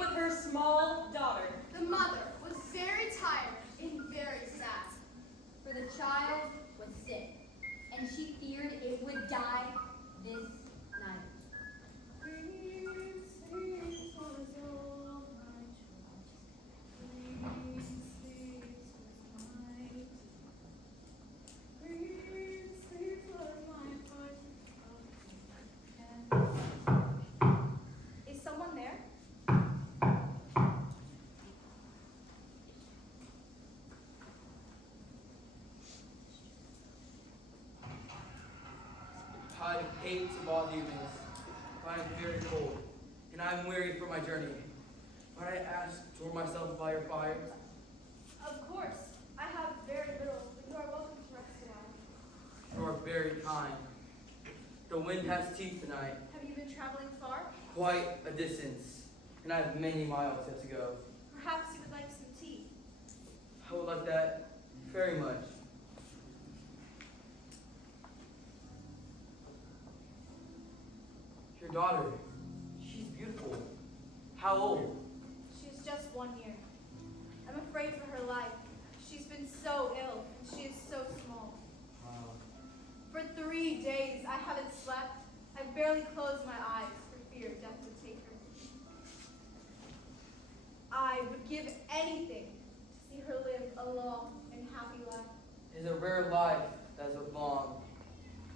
with her small daughter. The mother was very tired and very sad, for the child was sick, and she feared it would die this night. Is someone there? I hate to bother you, miss, but I am very cold, and I am weary for my journey. Might I ask to warm myself by your fire? Of course. I have very little, but you are welcome to rest a while. You are very kind. The wind has teeth tonight, Have you been traveling far? quite a distance, and I have many miles yet to go. Perhaps you would like some tea. I would like that very much. Your daughter, she's beautiful. How old? She's just 1 year. I'm afraid for her life. She's been so ill, and she is so small. For 3 days, I haven't slept. I barely closed my eyes for fear death would take her. I would give anything to see her live a long and happy life. It is a rare life that is long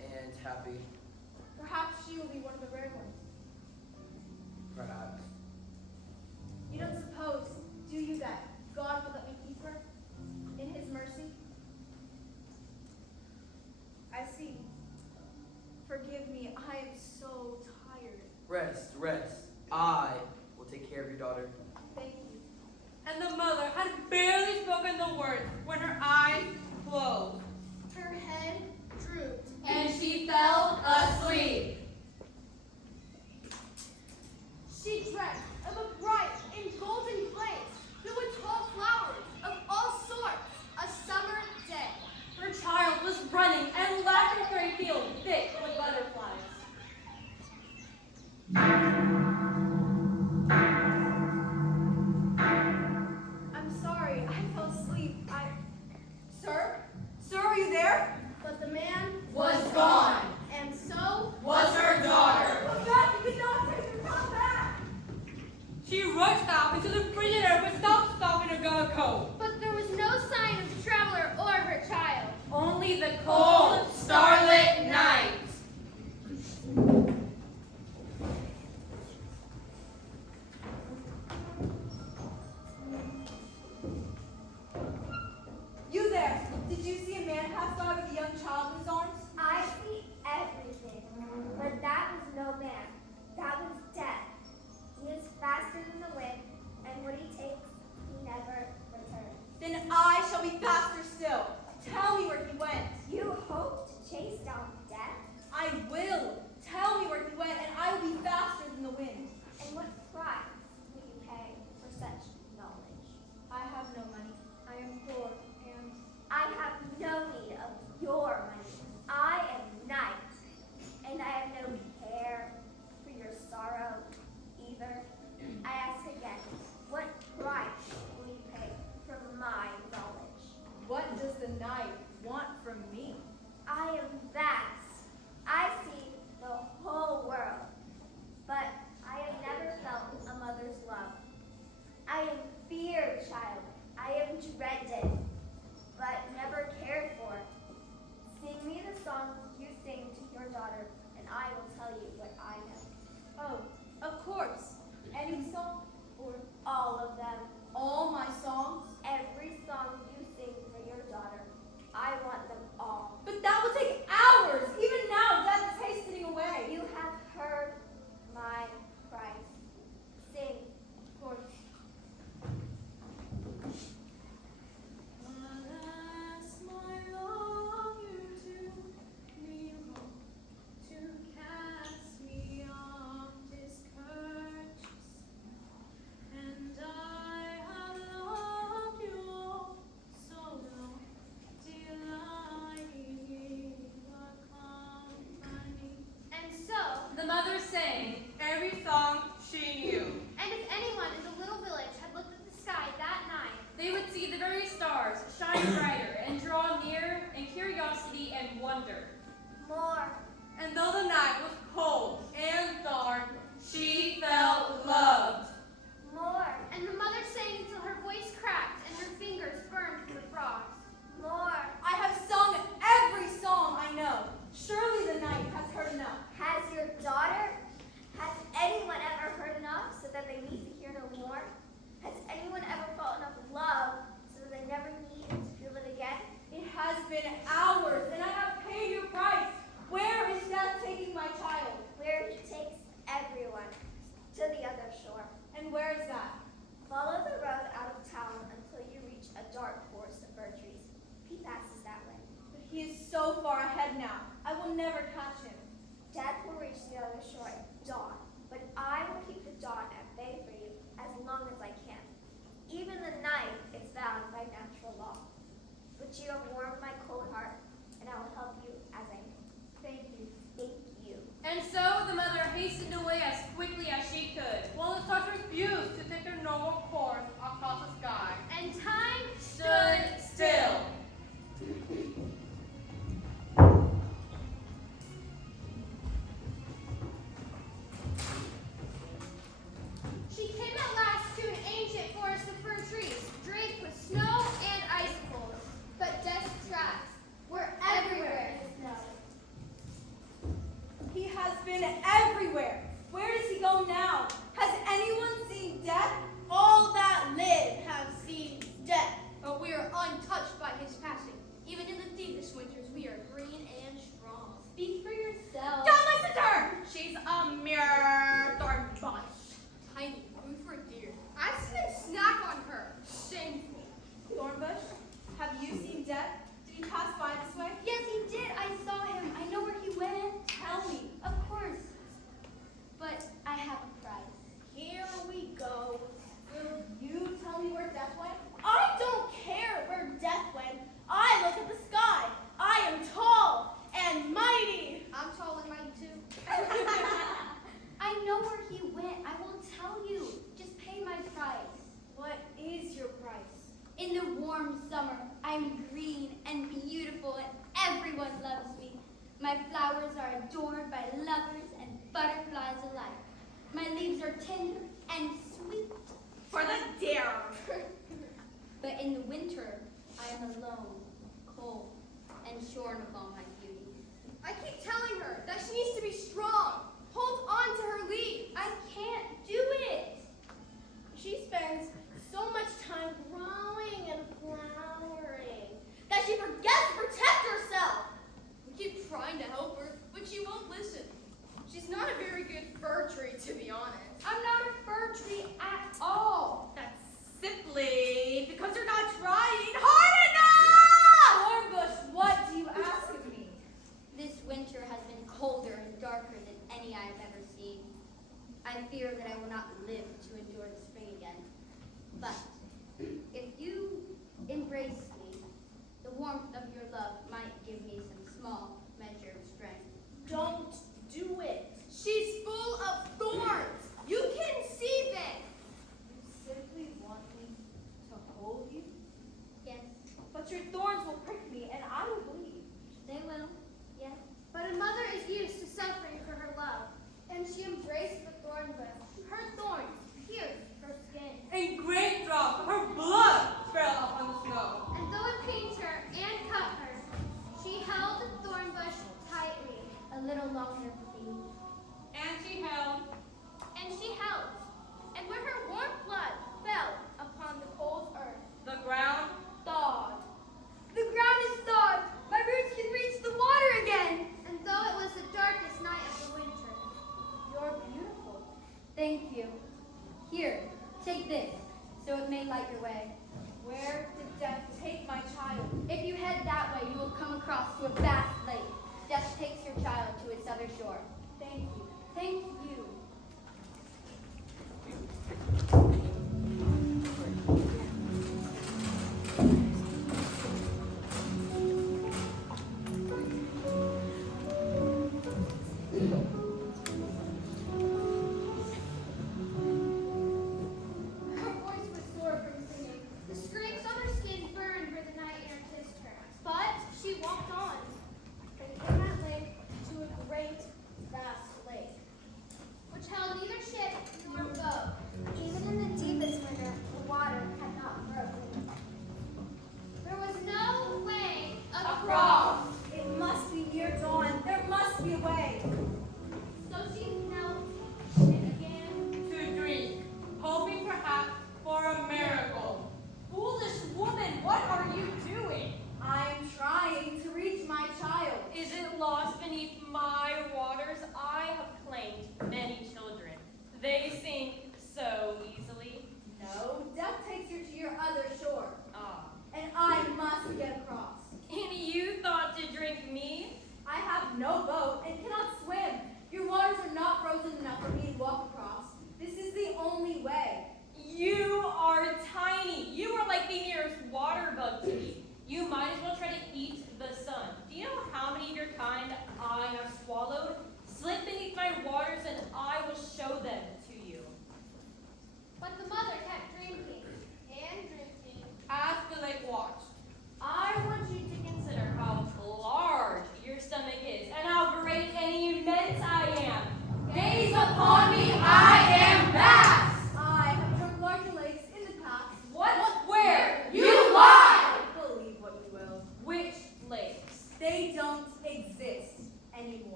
and happy, Perhaps she will be one of the rare ones. perhaps. You don't suppose, do you, that God will let me keep her in his mercy? I see. Forgive me, I am so tired. Rest, rest. I will take care of your daughter. Thank you. And the mother had barely spoken the words when her eyes closed. Her head drooped. And she fell asleep. She dreamt of a bright and golden place filled with tall flowers of all sorts, a summer day. Her child was running and laughing through a field thick with butterflies. I'm sorry, I fell asleep. Sir? Sir, are you there? But the man Was gone. and so Was her daughter. Come back, you cannot take her, come back! She rushed out into the frigid air without stopping to grab a coat. But there was no sign of the traveler or her child. Only the cold, starlit night. You there, did you see a man pass by with a young child in his arms? I see everything, but that was no man. That was death. He is faster than the wind, and what he takes, he never returns. Then I shall be faster still. Tell me where he went. You hope to chase down death, I will. Tell me where he went, and I will be faster than the wind. and what price will you pay for such knowledge? I have no money. I am poor, and I have no need of your money. I am night, and I have no care for your sorrow either. I ask again, what price will you pay for my knowledge? what does the night want from me? I am vast. I see the whole world, but I have never felt a mother's love. I am feared, child. I am dreaded, but never cared for. Sing me the songs you sing to your daughter, and I will tell you what I know. Oh, of course. Any song? Or All of them, all my songs? every song you sing for your daughter, I want them all. But that will take hours. Even now, death is hastening away. You have heard my cries. Sing. Of course. Alas, my longing to me home, to cast me off this courteous, and I will never catch him. Death will reach the other shore at dawn, but I will keep the dawn at bay for you as long as I can. Even the night is bound by natural law. But you have warmed my cold heart, and I will help you as I may. Thank you. Thank you. And so the mother hastened away as quickly as she could, while the stars refused to take their normal course across the sky. And time Stood still. She came at last to an ancient forest of fir trees, draped with snow and icicles. But Death's tracks were everywhere in the snow. He has been everywhere. Where does he go now? Has anyone seen Death? All that live have seen Death. But we are untouched by his passing. Even in the deepest winters, we are green and strong. Speak for yourself. Don't listen to her! She's a mere thorn bush. Tiny, food for deer. I've seen him snack on her. Shameful. Thornbush, have you seen Death? Did he pass by this way? Yes, he did. I saw him. I know where he went. Tell me. Of course. But I have a prize. Here we go. Will you tell me where Death went? I don't care where Death went. I look at the sky. I am tall and mighty. I'm tall and mighty too. I know where he went. I will tell you. Just pay my price. What is your price? In the warm summer, I'm green and beautiful and everyone loves me. My flowers are adored by lovers and butterflies alike. My leaves are tender and sweet. For the dare. But in the winter, I am alone, cold, and shorn of all my beauty. I keep telling her that she needs to be strong. Hold on to her lead. I can't do it. She spends so much time growing and flowering that she forgets to protect herself. We keep trying to help her, but she won't listen. She's not a very good fir tree, to be honest. I'm not a fir tree at all. That's simply because you're not trying hard enough! Thornbush, what do you ask of me? This winter has been colder and darker than any I have ever seen. I fear that I will not live to endure the spring again. But if you embrace me, the warmth of your love might give me some small measure of strength. Don't do it. She's full of thorns. You can see them. You simply want me to hold you? Yes. But your thorns will prick me and I will bleed. They will, yes. But a mother is used to suffering for her love, and she embraced the thorn bush. Her thorns pierced her skin. And great drops of her blood fell upon the snow. And though it pained her and cut her, she held the thorn bush tightly a little longer for me. And she held. And she held. And where her warm blood fell upon the cold earth, The ground. thawed. The ground is thawed. My roots can reach the water again. And though it was the darkest night of the winter, you're beautiful. Thank you. Here, take this, so it may light your way. Where did Death take my child? If you head that way, you will come across to a vast lake. Death takes your child to its other shore. Thank you. Thank you. Her voice was sore from singing. The scrapes on her skin burned where the night air kissed her. But she walked on. And came at length to a great, vast lake, which held neither ship nor boat. Even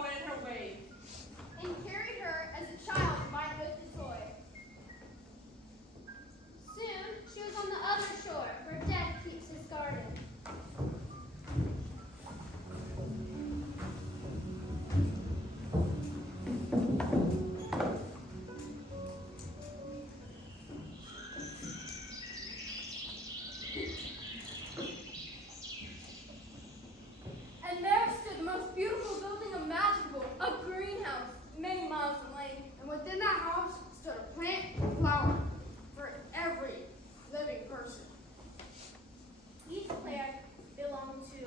woman in her ways. And carried her as a child might lift a toy. Soon, she was on the other shore, where death keeps his garden. And there stood the most beautiful building imaginable, a greenhouse, many miles in length. And within that house stood a plant and flower for every living person. Each plant belonged to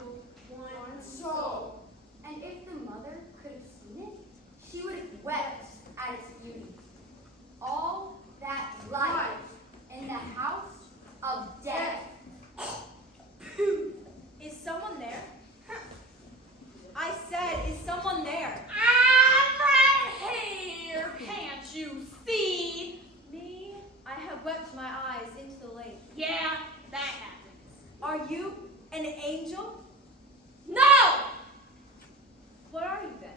one soul. And if the mother could have seen it, she would have wept at its beauty. All that life in the house of death. Is someone there? I said, is someone there? I'm right here, can't you see? Me? I have wept my eyes into the lake. Yeah, that happens. Are you an angel? No! What are you then?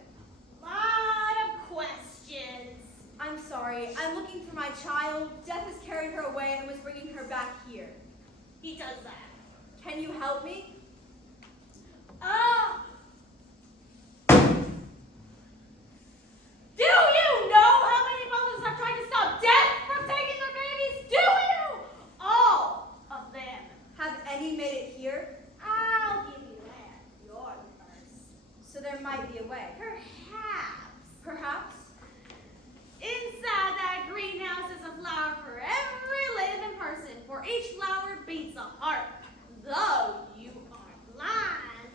Lot of questions. I'm sorry. I'm looking for my child. Death has carried her away and was bringing her back here. He does that. Can you help me? Do you know how many mothers have tried to stop death from taking their babies? Do you? All of them. Have any made it here? I'll give you that. You're the first. So there might be a way. Perhaps. Perhaps? Inside that greenhouse is a flower for every living person. For each flower beats a heart. Though you are blind,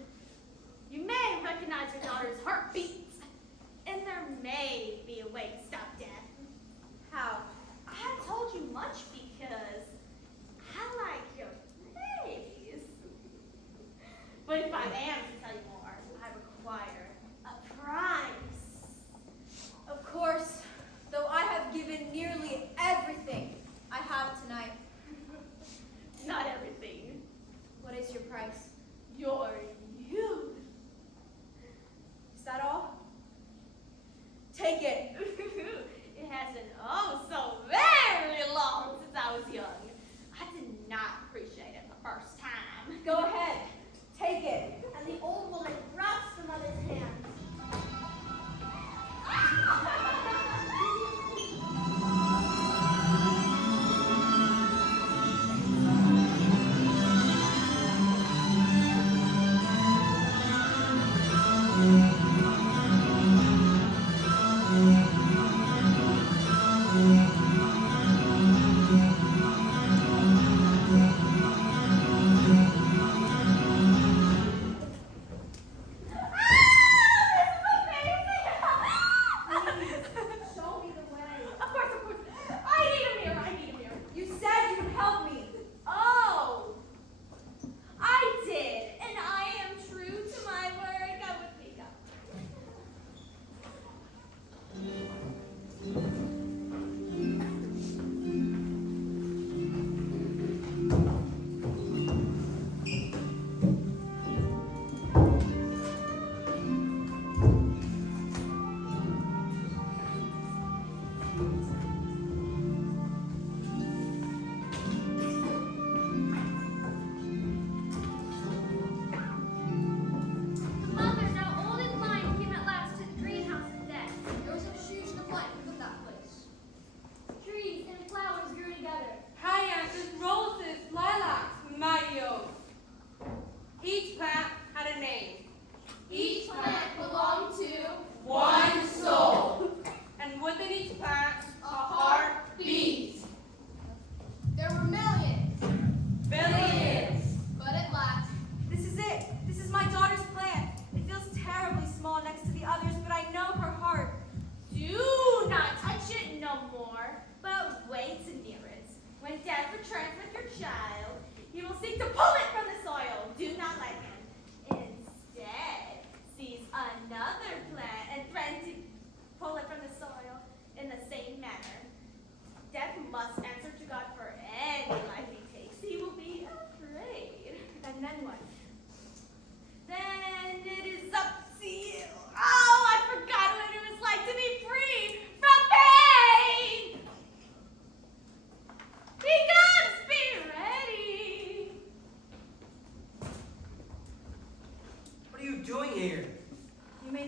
you may recognize your daughter's heartbeats. And there may be a way to stop death. How? I haven't told you much because I like your face. But if I am to tell you more, I require a price. Of course, though I have given nearly everything I have tonight. Not everything. What is your price? Your youth. Is that all? Take it. It has been oh so very long since I was young. I did not appreciate it the first time. Go ahead. Take it. And the old woman grasps the mother's hand.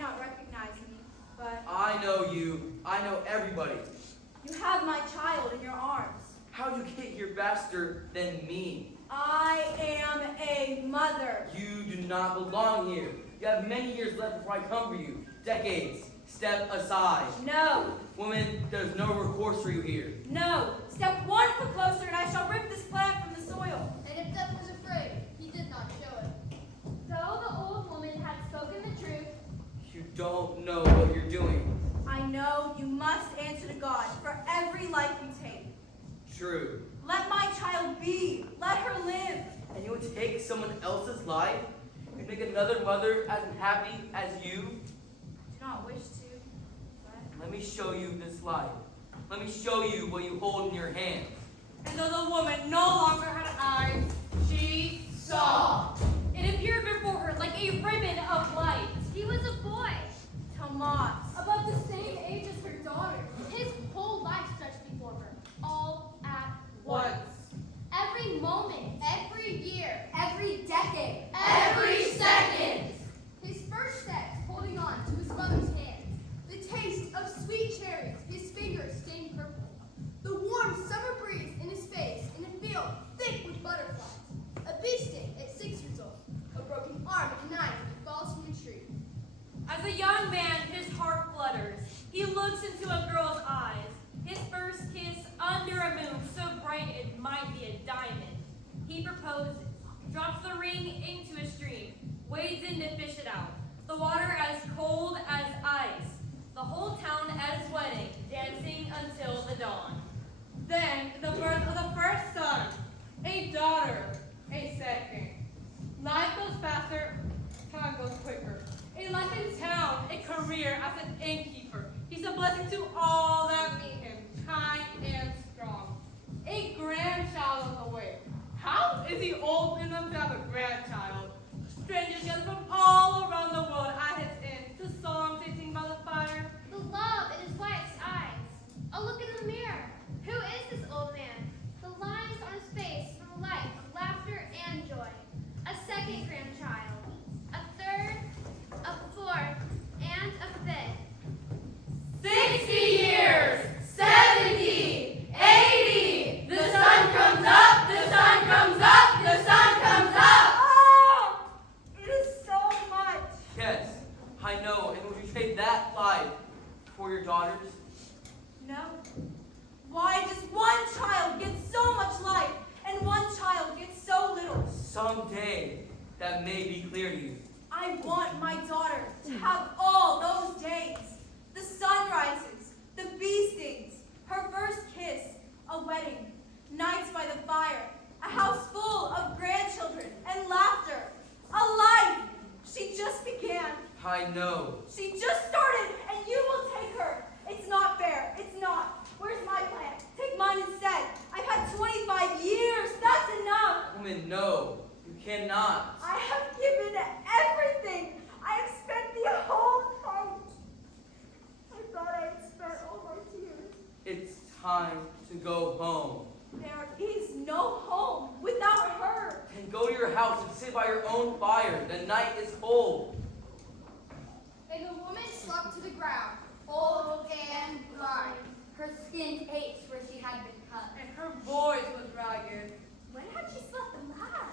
not recognize me, but I know you. I know everybody. you have my child in your arms. How'd you get here faster than me? I am a mother. You do not belong here. You have many years left before I come for you. Decades. Step aside. No, Woman, there's no recourse for you here. no. Step 1 foot closer and I shall rip this plant from the soil. And if Death was afraid, he did not show it. Though the old woman had spoken the truth, You don't know what you're doing. I know you must answer to God for every life you take. True. Let my child be. Let her live. And you would take someone else's life and make another mother as unhappy as you? Do not wish to, but... Let me show you this life. Let me show you what you hold in your hands. And though the woman no longer had eyes, she saw. It appeared before her like a ribbon of light. he was a boy, Tomas. About the same age as her daughter. his whole life stretched before her, all at once. Once. Every moment, every year, Every decade. every second. His first steps holding on to his mother's hand. The taste of sweet cherries, his fingers stained purple. The warm summer breeze in his face in a field thick with butterflies. A bee sting at 6 years old. A broken arm at 9 when he falls from a tree. As a young man, his heart flutters. He looks into a girl's eyes. His first kiss under a moon so bright it might be a diamond. He proposes, drops the ring into a stream, wades in to fish it out. The water as cold as ice. The whole town at his wedding, dancing until the dawn. Then the birth of the first son, a daughter, a second. Life goes faster, time goes quicker. A life in town, a career as an innkeeper. He's a blessing to all that meet him, kind and strong. A grandchild on the way. How is he old enough to have a grandchild? Strangers gather from all around the world at his inn, to songs they sing by the fire. The love in his wife's eyes. A look in the mirror. Who is this old man? The lines on his face from a life of laughter and joy. A second grandchild. A third, a fourth, and a fifth. 60 years, 70, 80. The sun comes up, the sun comes up, the sun comes up. Oh! It is so much. Yes, I know. And would you trade that life for your daughters? No. Why does one child get so much life and one child get so little? Someday, that may be clear to you. I want my daughter to have all those days. The sunrises, the bee stings, her first kiss, a wedding, nights by the fire, a house full of grandchildren and laughter, a life. She just began. I know. She just started and you will take her. It's not fair. It's not. Where's my plan? Take mine instead. I've had 25 years. That's enough. Woman, no. You cannot. I have given everything. I have spent the whole time. I thought I had spent all my tears. It's time to go home. There is no home without her. And go to your house and sit by your own fire. The night is cold. And the woman slumped to the ground, old and blind. Her skin ached where she had been cut. And her voice was ragged. When had she slept the last?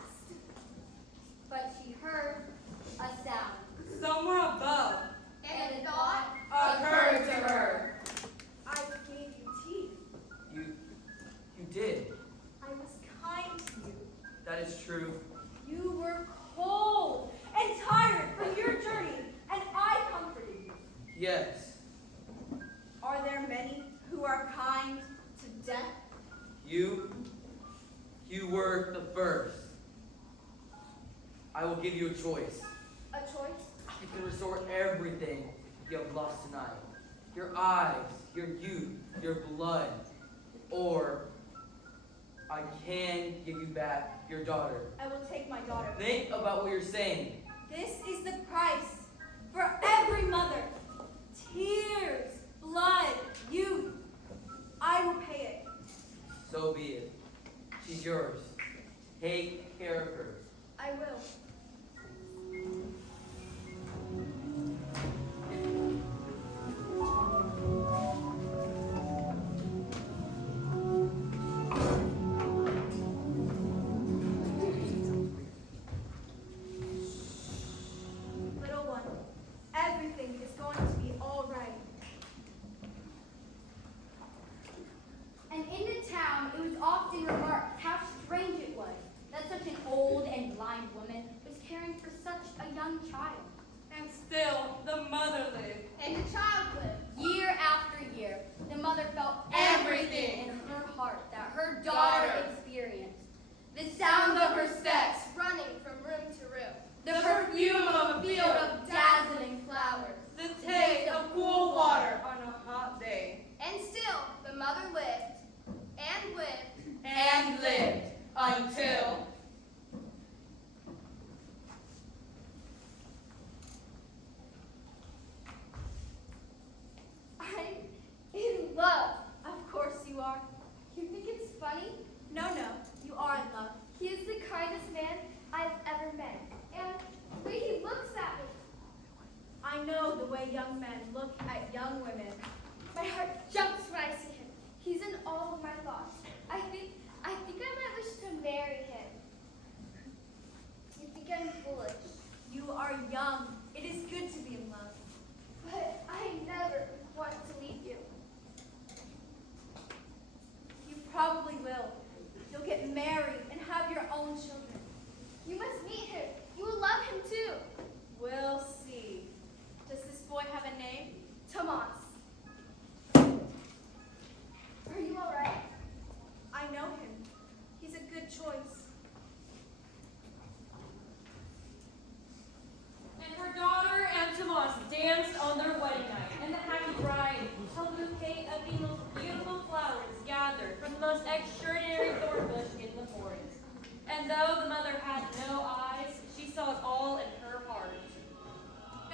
But she heard a sound. Somewhere above, And a thought occurred to her. I gave you teeth. You did. I was kind to you. That is true. You were cold and tired from your journey, and I comforted you. Yes. Are there many who are kind to death? You were the first. I will give you a choice. A choice? You can restore everything you have lost tonight. Your eyes, your youth, your blood. Or I can give you back your daughter. I will take my daughter. Think about what you're saying. This is the price for every mother. Tears, blood, youth. I will pay it. So be it. She's yours. Take care of her. I will. sound of her steps running from room to room, The perfume of a field of dazzling flowers, the taste of cool water on a hot day. and still the mother lived and lived. And lived until. I'm in love. Of course you are. You think it's funny? No, you are in love. He is the kindest man I've ever met. And the way he looks at me. I know the way young men look at young women. My heart jumps when I see him. He's in all of my thoughts. I think I might wish to marry him. You think I'm foolish, You are young. It is good to be in love. but I never want to leave you. You probably will. You'll get married and have your own children. You must meet him. You will love him too. We'll see. Does this boy have a name? Tomas. Are you all right? I know him. He's a good choice. And her daughter and Tomas danced on their wedding night, and the happy bride held a bouquet of the most beautiful flowers gathered from the most extraordinary thorn bush in the forest. And though the mother had no eyes, she saw it all in her heart.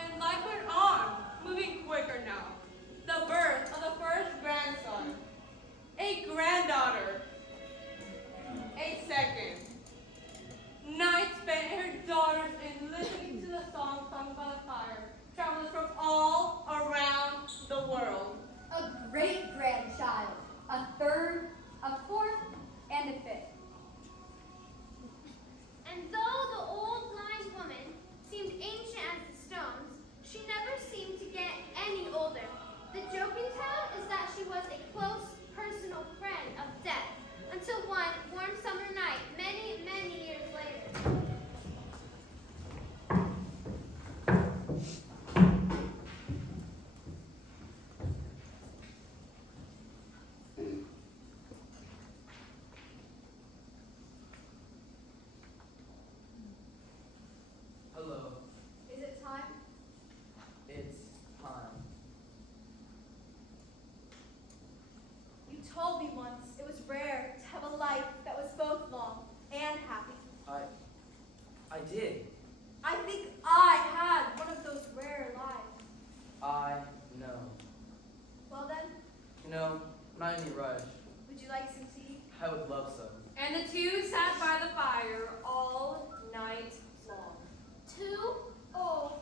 And life went on, moving quicker now. The birth of the first grandson, a granddaughter, a second. Nights spent in her daughters in listening to the song sung by the fire, travelers from all around the world. A great-grandchild, a third, a fourth, and a fifth. And though the old blind woman seemed ancient as the stones, she never seemed to get any older. The joke in town is that she was a close, personal friend of death, until one warm summer night, many, many years later. Hello, Is it time? it's time. You told me once it was rare to have a life that was both long and happy. I did. I think I had one of those rare lives. I know. Well then, Not any rush. would you like some tea? I would love some. And the two sat by the fire all night long. Two? Oh,